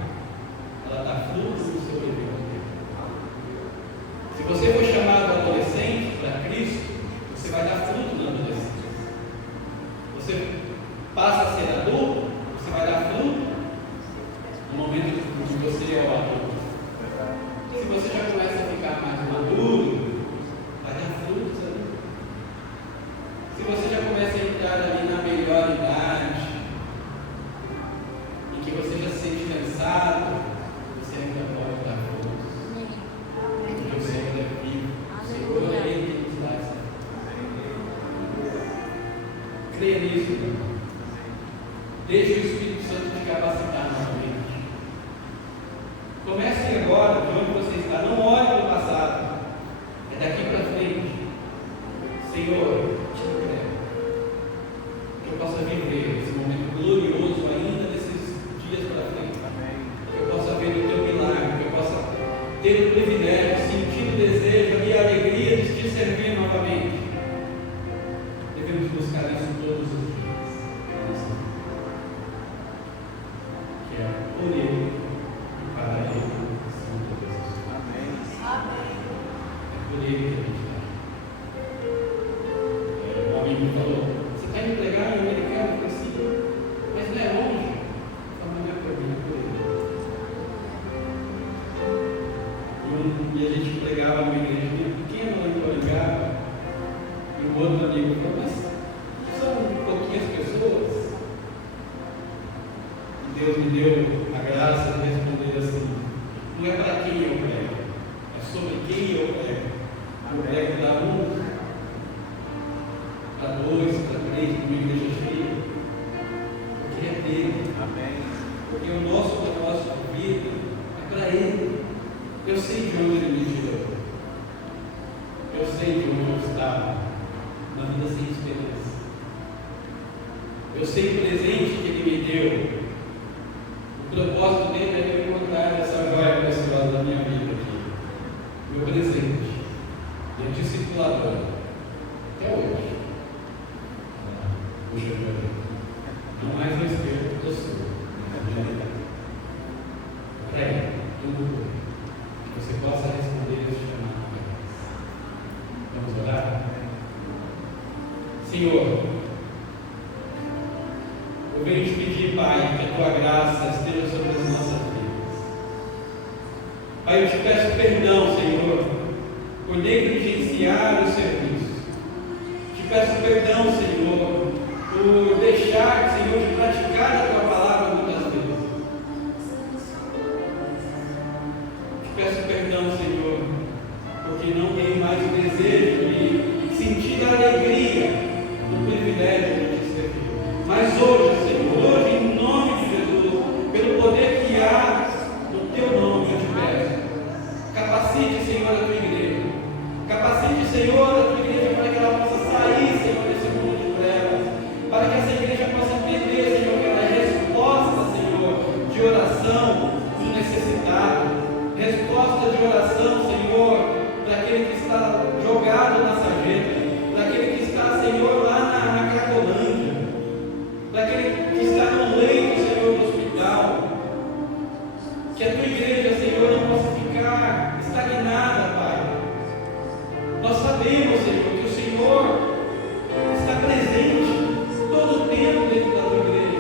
ela dá frutos no seu devido tempo. Se você for chamado adolescente para Cristo, você vai dar fruto na adolescência. Você passa a ser adulto, você vai dar fruto no momento em que você é o adulto. Se você já começa a ficar mais maduro, vai dar frutos ali. Se você já começa a entrar ali na melhor idade, em que você já se sente cansado, você ainda pode dar frutos. Porque o Senhor é vivo. O Senhor é Ele que nos dá essa vida. Creia nisso, irmão. Deixe o Espírito Santo te capacitar novamente. Comece agora, de onde você está. Não olhe para o passado. É daqui para frente. Senhor, te entrego. Que eu possa viver esse momento glorioso ainda desses dias para frente. Que eu possa ver o teu milagre. Que eu possa ter o privilégio, sentir o desejo e a alegria de te servir novamente. Devemos buscar isso todos os dias. Que é por Ele, para Ele, Santo Deus. Amém. É por Ele que a gente está. Um amigo falou: você está indo pregar em americano? Eu falei assim, mas não é longe. Eu falei, não é por mim, é por Ele. E a gente pregava numa igrejinha pequena lá em Coringá. E o outro amigo falou: mas são pouquinhas pessoas. E Deus me deu a graça de responder assim: não é para quem eu prego, é sobre quem eu prego. Eu prego da um, para dois, para três, para uma igreja cheia, porque é dele. Amém. Porque o nosso propósito de vida é para Ele. Eu sei de onde Ele me tirou. Eu sei de onde eu estava na vida sem esperança. Eu sei o presente que Ele me deu. O propósito dele é me contar essa joia preciosa da minha vida aqui. Meu presente. E é discipulador. Até hoje. Puxa, meu Deus. Não mais na esquerda, eu sou. Prega, tudo. Que você possa responder esse chamado. Vamos orar? Senhor, eu venho te pedir, Pai, que a Tua graça esteja sobre as nossas vidas. Pai, eu te peço perdão, Senhor, por negligenciar o serviço. Te peço perdão, Senhor, por deixar, Senhor, de praticar a Tua palavra muitas vezes. Te peço perdão, Senhor, porque não tenho mais o desejo de sentir a alegria do privilégio de te servir. Mas hoje, Senhor, hoje, em nome de Jesus, pelo poder que há no Teu nome, eu te peço, capacite, Senhor, a Tua igreja. Capacite, Senhor, a Tua igreja para que ela possa sair, Senhor, desse mundo de trevas. Para que essa igreja possa entender, Senhor, que ela é resposta, Senhor, de oração do necessitado. Resposta de oração, Senhor, daquele que está jogado na sarjeta. Daquele que está, Senhor, lá na Cracolândia. Daquele que está no leito, Senhor, do hospital. Que a Tua igreja, Senhor, não possa ficar estagnada, Pai. Nós sabemos, Senhor, que o Senhor está presente todo o tempo dentro da Tua igreja.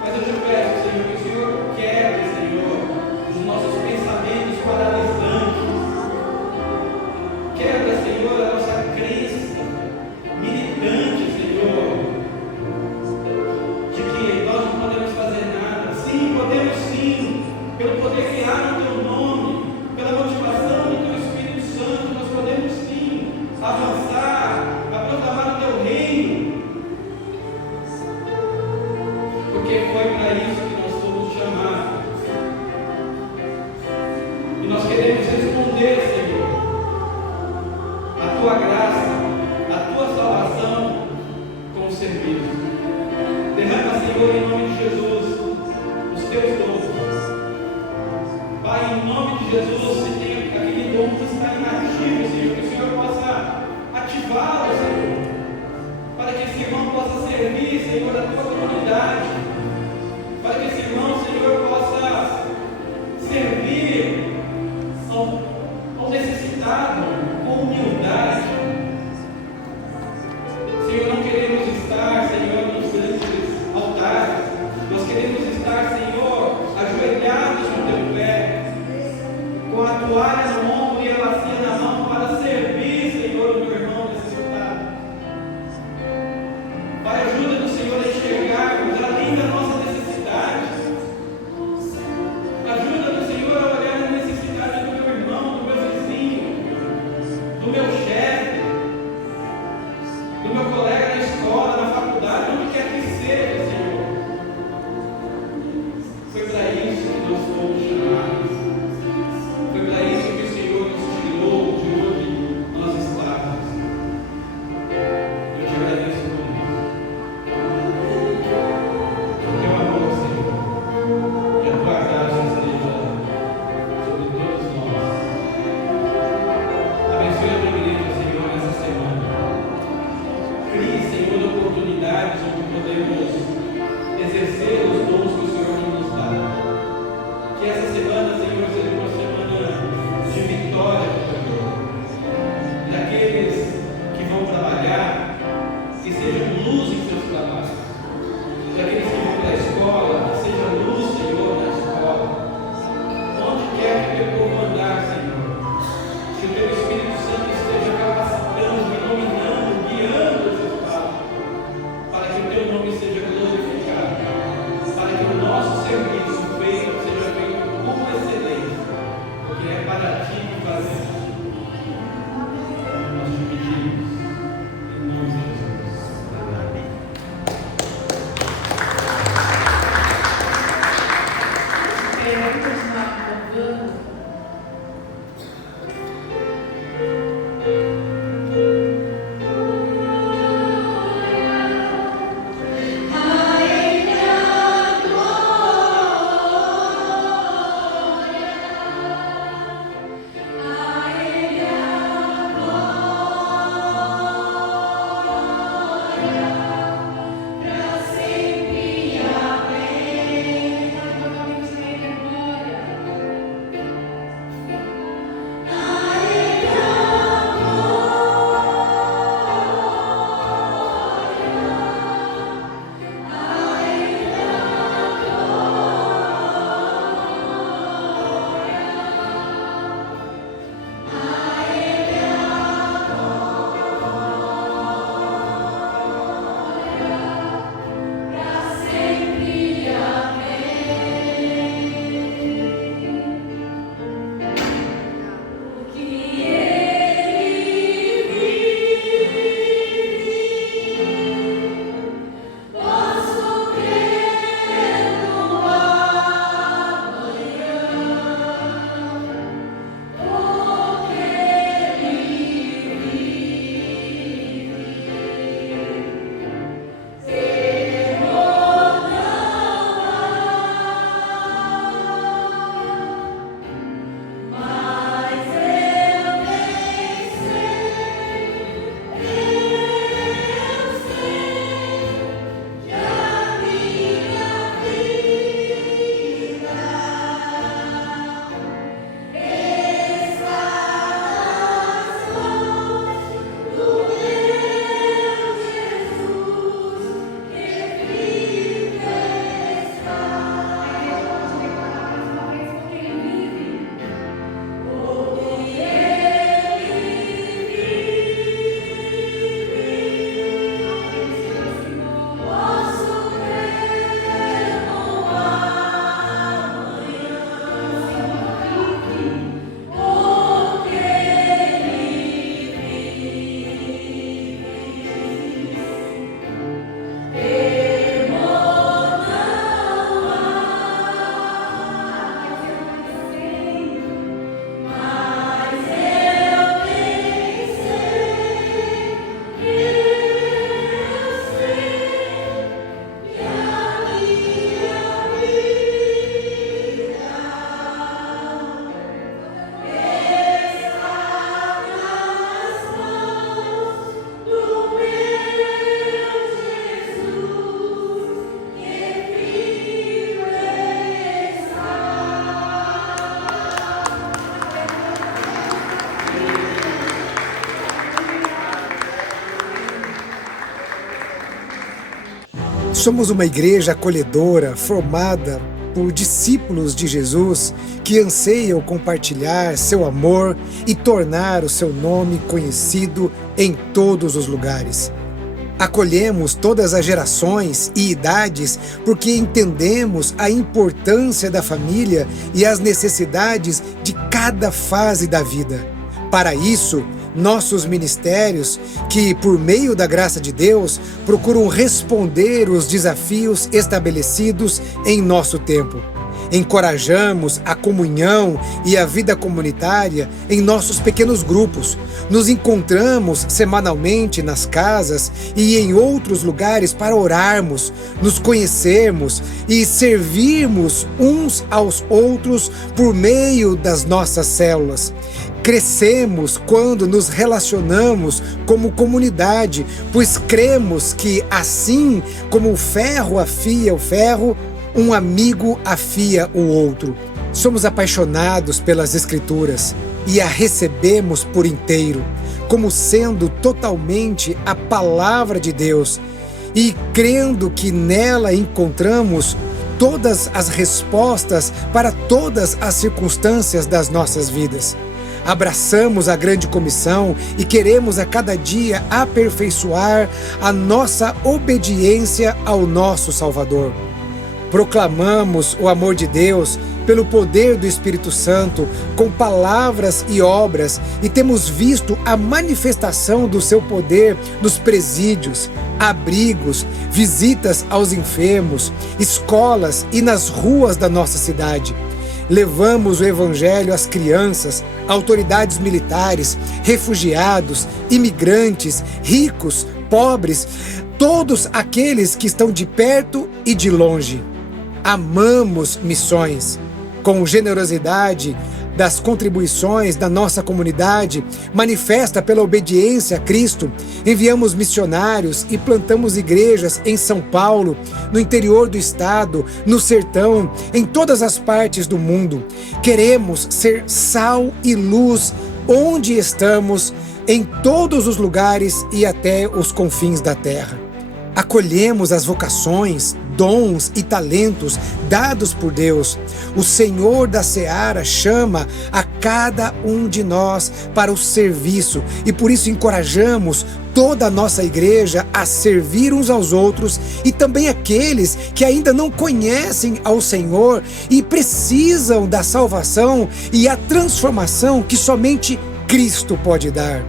Mas eu te peço, Senhor, que o Senhor quebre, Senhor, os nossos pensamentos paralisantes. Quebra, Senhor, a nossa crença militante, Senhor, de que nós não podemos fazer nada. Sim, podemos sim, pelo poder que há no Teu nome, pela motivação do Teu Espírito Santo, nós podemos sim avançar, E nós queremos responder, Senhor, a tua graça, a tua salvação com o serviço. Derrama, Senhor, em nome de Jesus, os teus dons. Pai, em nome de Jesus, se tem aquele dom que está inativo, Senhor, que o Senhor possa ativá-lo, Senhor, para que esse irmão possa servir, Senhor, a tua comunidade, para que esse irmão, Senhor, possa servir ao necessitado com humildade. Senhor, não queremos estar, Senhor, nos grandes altares, nós queremos estar, Senhor, ajoelhados no teu pé, com a toalha no ombro e a bacia na mão, para servir, Senhor, o meu irmão necessitado. Pai, ajuda-nos, Senhor, a enxergarmos além da nossa necessidade. Ajuda-nos, Senhor, a olhar na necessidade do meu irmão, do meu vizinho, do meu chefe, do meu colega na escola, na faculdade, onde quer que seja, Senhor. Foi para isso que nós fomos chamados. Foi para isso que o Somos uma igreja acolhedora, formada por discípulos de Jesus que anseiam compartilhar seu amor e tornar o seu nome conhecido em todos os lugares. Acolhemos todas as gerações e idades porque entendemos a importância da família e as necessidades de cada fase da vida. Para isso, nossos ministérios, que por meio da graça de Deus, procuram responder os desafios estabelecidos em nosso tempo. Encorajamos a comunhão e a vida comunitária em nossos pequenos grupos. Nos encontramos semanalmente nas casas e em outros lugares para orarmos, nos conhecermos e servirmos uns aos outros por meio das nossas células. Crescemos quando nos relacionamos como comunidade, pois cremos que assim como o ferro afia o ferro, um amigo afia o outro. Somos apaixonados pelas Escrituras e a recebemos por inteiro, como sendo totalmente a palavra de Deus, e crendo que nela encontramos todas as respostas para todas as circunstâncias das nossas vidas. Abraçamos a grande comissão e queremos a cada dia aperfeiçoar a nossa obediência ao nosso Salvador. Proclamamos o amor de Deus pelo poder do Espírito Santo, com palavras e obras, e temos visto a manifestação do seu poder nos presídios, abrigos, visitas aos enfermos, escolas e nas ruas da nossa cidade. Levamos o Evangelho às crianças, autoridades militares, refugiados, imigrantes, ricos, pobres, todos aqueles que estão de perto e de longe. Amamos missões. Com generosidade das contribuições da nossa comunidade, manifesta pela obediência a Cristo, enviamos missionários e plantamos igrejas em São Paulo, no interior do estado, no sertão, em todas as partes do mundo. Queremos ser sal e luz onde estamos, em todos os lugares e até os confins da terra. Acolhemos as vocações, dons e talentos dados por Deus. O Senhor da Seara chama a cada um de nós para o serviço e por isso encorajamos toda a nossa igreja a servir uns aos outros e também aqueles que ainda não conhecem ao Senhor e precisam da salvação e a transformação que somente Cristo pode dar.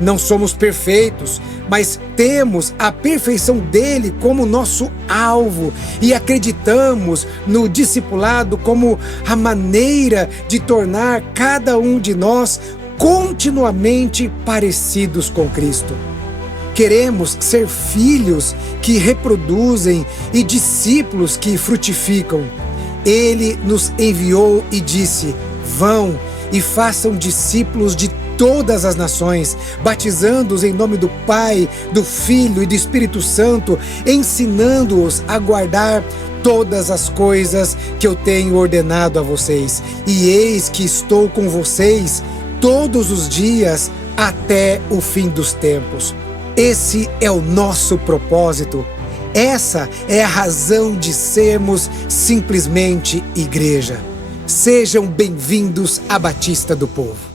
Não somos perfeitos, mas temos a perfeição dele como nosso alvo e acreditamos no discipulado como a maneira de tornar cada um de nós continuamente parecidos com Cristo. Queremos ser filhos que reproduzem e discípulos que frutificam. Ele nos enviou e disse: vão e façam discípulos de todas as nações, batizando-os em nome do Pai, do Filho e do Espírito Santo, ensinando-os a guardar todas as coisas que eu tenho ordenado a vocês. E eis que estou com vocês todos os dias até o fim dos tempos. Esse é o nosso propósito. Essa é a razão de sermos simplesmente igreja. Sejam bem-vindos à Batista do Povo.